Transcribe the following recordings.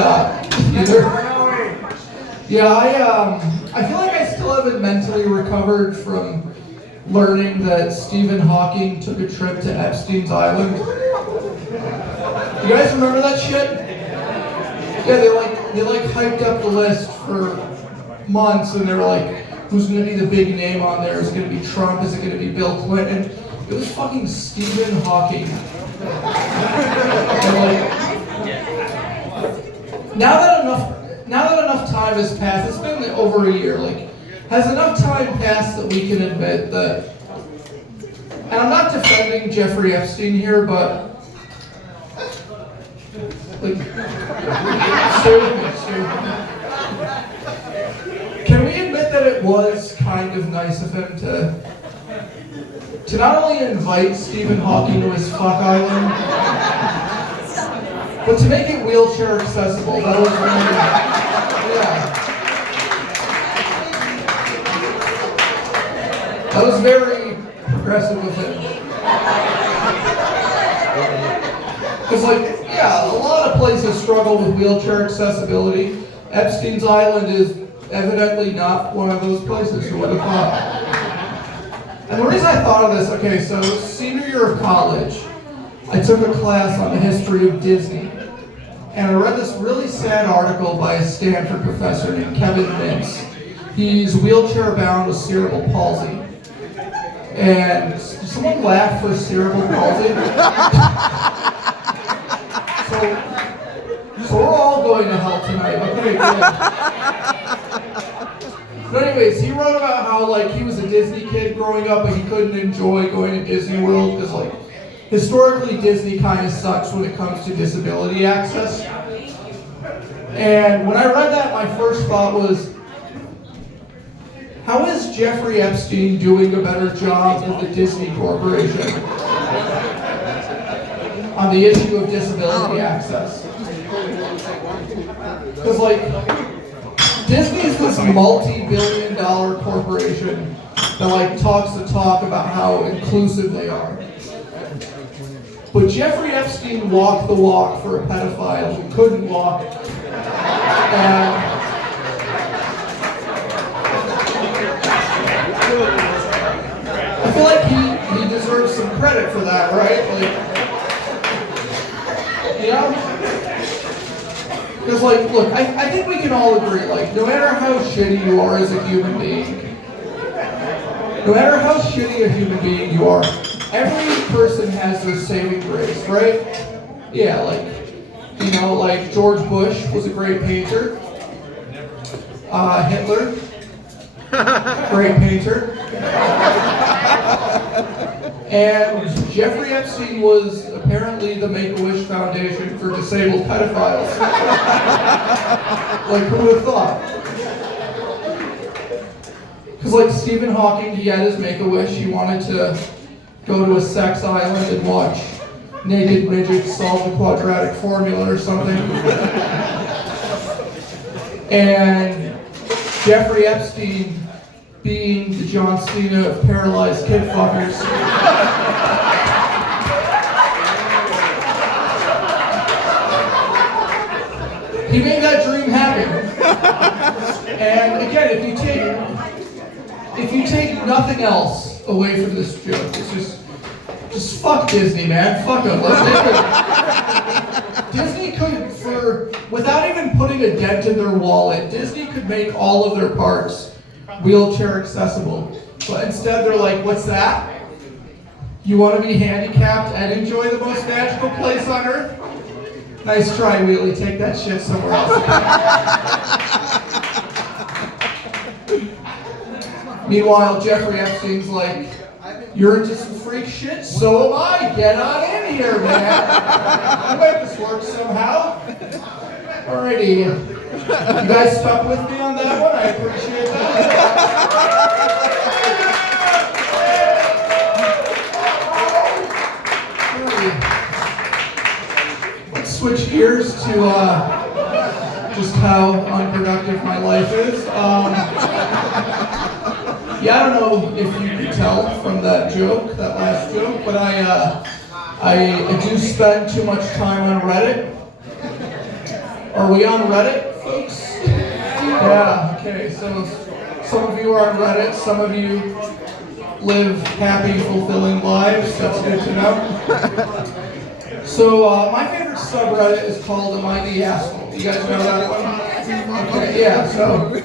either. Yeah, I feel like I still haven't mentally recovered from learning that Stephen Hawking took a trip to Epstein's Island. You guys remember that shit? Yeah, they hyped up the list for months, and they were like, who's gonna be the big name on there? Is it gonna be Trump? Is it gonna be Bill Clinton? It was fucking Stephen Hawking. And now that enough time has passed, it's been over a year, has enough time passed that we can admit that, and I'm not defending Jeffrey Epstein here, but stay with me. Can we admit that it was kind of nice of him to not only invite Stephen Hawking to his fuck island, but to make it wheelchair accessible? That was really, yeah. That was very progressive of him. Because, a lot of places struggle with wheelchair accessibility. Epstein's Island is evidently not one of those places. Who would have thought? And the reason I thought of this, so senior year of college, I took a class on the history of Disney. And I read this really sad article by a Stanford professor named Kevin Mintz. He's wheelchair bound with cerebral palsy. And someone laughed for cerebral palsy. So we're all going to hell tonight. Okay, good. But anyways, he wrote about how he was a Disney kid growing up, but he couldn't enjoy going to Disney World because historically Disney kind of sucks when it comes to disability access. And when I read that, my first thought was, how is Jeffrey Epstein doing a better job than the Disney Corporation on the issue of disability access? Because Disney's this multi-billion-dollar corporation that talks the talk about how inclusive they are. But Jeffrey Epstein walked the walk for a pedophile who couldn't walk. And I feel like he deserves some credit for that, right? Because, look, I think we can all agree, no matter how shitty you are as a human being, no matter how shitty a human being you are, every person has their saving grace, right? Yeah, George Bush was a great painter. Hitler, great painter. And Jeffrey Epstein was apparently the Make-A-Wish Foundation for disabled pedophiles. Who would have thought? Because Stephen Hawking, he had his Make-A-Wish. He wanted to go to a sex island and watch naked midgets solve the quadratic formula or something. And Jeffrey Epstein, being the John Cena of paralyzed kid fuckers, he made that dream happen. And again, if you take nothing else away from this joke, it's just fuck Disney, man. Fuck them. Disney could, without even putting a dent in their wallet, Disney could make all of their parks wheelchair accessible. But instead they're like, what's that? You want to be handicapped and enjoy the most magical place on earth? Nice try, Wheelie. Take that shit somewhere else. Meanwhile, Jeffrey Epstein's like, you're into some freak shit? So am I. Get on in here, man. I bet this works somehow. Alrighty. You guys stuck with me on that one? I appreciate that. Let's switch gears to just how unproductive my life is. Yeah, I don't know if you could tell from that joke, that last joke, but I do spend too much time on Reddit. Are we on Reddit, folks? Yeah, okay, so some of you are on Reddit, some of you live happy, fulfilling lives. That's good to know. So my favorite subreddit is called Am I the Asshole? You guys know that one? Okay, yeah, so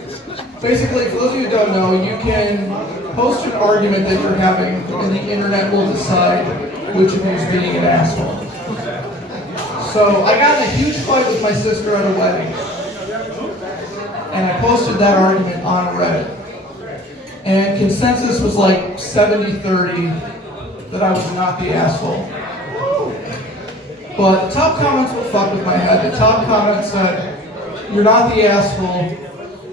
basically, for those of you who don't know, you can post an argument that you're having, and the internet will decide which of you is being an asshole. So I got in a huge fight with my sister at a wedding, and I posted that argument on Reddit. And consensus was like 70-30 that I was not the asshole. But the top comments would fuck with my head. The top comment said, "You're not the asshole.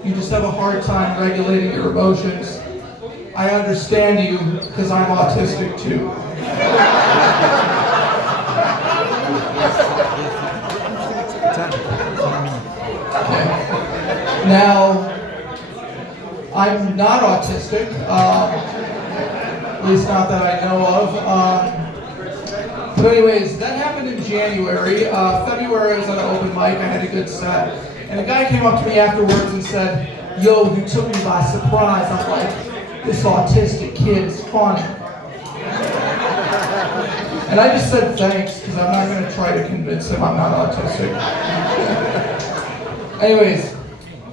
You just have a hard time regulating your emotions. I understand you because I'm autistic too." Okay. Now, I'm not autistic, at least not that I know of. But anyways, that happened in January. February I was at an open mic, I had a good set. And a guy came up to me afterwards and said, "Yo, you took me by surprise." I'm like, "This autistic kid is funny." And I just said thanks, because I'm not going to try to convince him I'm not autistic. Anyways,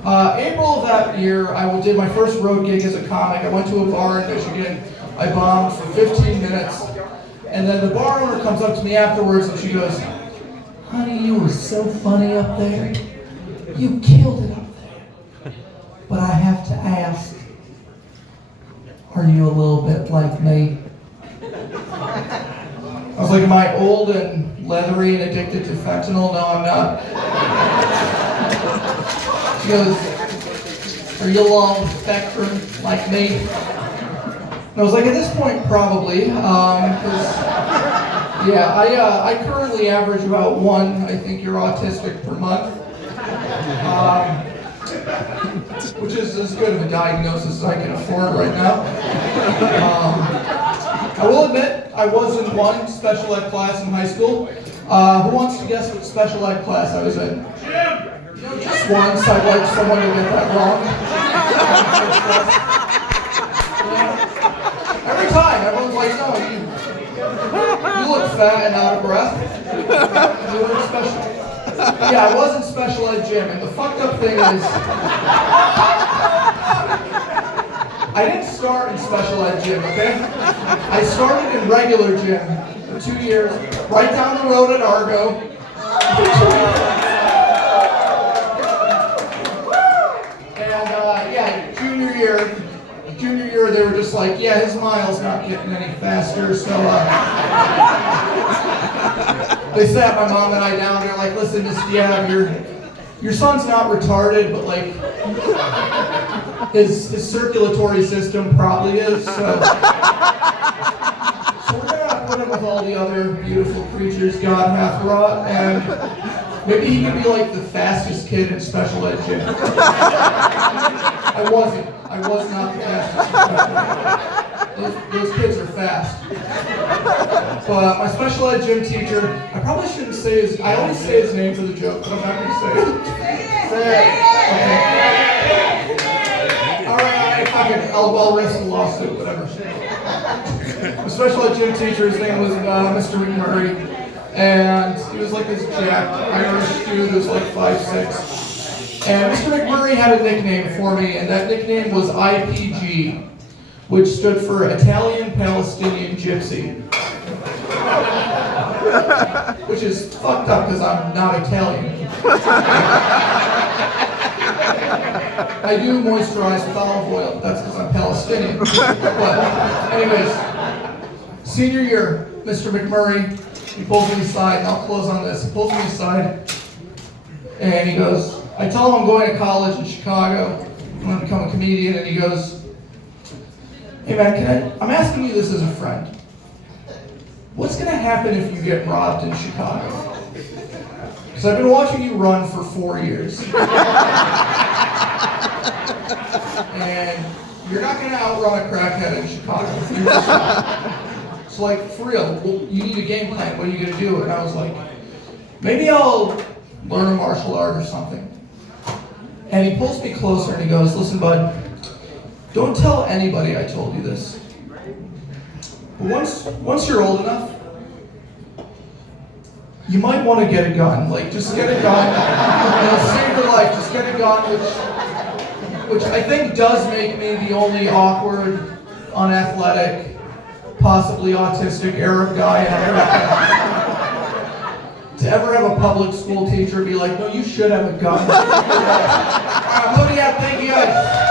April of that year, I did my first road gig as a comic. I went to a bar in Michigan. I bombed for 15 minutes. And then the bar owner comes up to me afterwards and she goes, "Honey, you were so funny up there. You killed it up there. But I have to ask, are you a little bit like me?" I was like, "Am I old and leathery and addicted to fentanyl?" "No, I'm not." She goes, "Are you along the spectrum like me?" And I was like, at this point, probably, because, yeah, I currently average about one, I think you're autistic, per month, which is as good of a diagnosis as I can afford right now. I will admit, I was in one special ed class in high school. Who wants to guess what special ed class I was in? You know, just once, I'd like someone to get that wrong. Every time, everyone's like, "No, you look fat and out of breath. You were in special." Yeah, I was in special ed gym, and the fucked up thing is, I didn't start in special ed gym, okay? I started in regular gym for 2 years, right down the road at Argo. And yeah, junior year, they were just like, "Yeah, his mile's not getting any faster," so they sat my mom and I down. They're like, "Listen, Miss Diab, your son's not retarded, but like his circulatory system probably is. So we're gonna put him with all the other beautiful creatures God hath wrought, and maybe he could be like the fastest kid in special ed gym." I was not the fastest in special ed. Those kids are fast. But my special ed gym teacher, I probably shouldn't say his, I always say his name for the joke, but I'm not going to say it. Say it. Okay. Alright, fuck it. I'll risk a lawsuit, whatever. My special ed gym teacher, his name was Mr. McMurray, and he was like this jacked Irish dude who was like 5'6". And Mr. McMurray had a nickname for me, and that nickname was IPG, which stood for Italian Palestinian Gypsy. Which is fucked up because I'm not Italian. I do moisturize with olive oil, but that's because I'm Palestinian. But anyways, senior year, Mr. McMurray, he pulls me aside, and I'll close on this. He pulls me aside, and he goes, I tell him I'm going to college in Chicago. I'm going to become a comedian, and he goes, "Hey man, I'm asking you this as a friend. What's going to happen if you get robbed in Chicago? Because I've been watching you run for 4 years. And you're not going to outrun a crackhead in Chicago. You're just not. So like, for real, you need a game plan. What are you going to do?" And I was like, maybe I'll learn a martial art or something. And he pulls me closer and he goes, listen, bud, don't tell anybody I told you this. But once you're old enough, you might want to get a gun. Like, just get a gun. Save your life. Just get a gun, which I think does make me the only awkward, unathletic, possibly autistic Arab guy in America to ever have a public school teacher be like, no, you should have a gun. I'm looking at, thank you guys.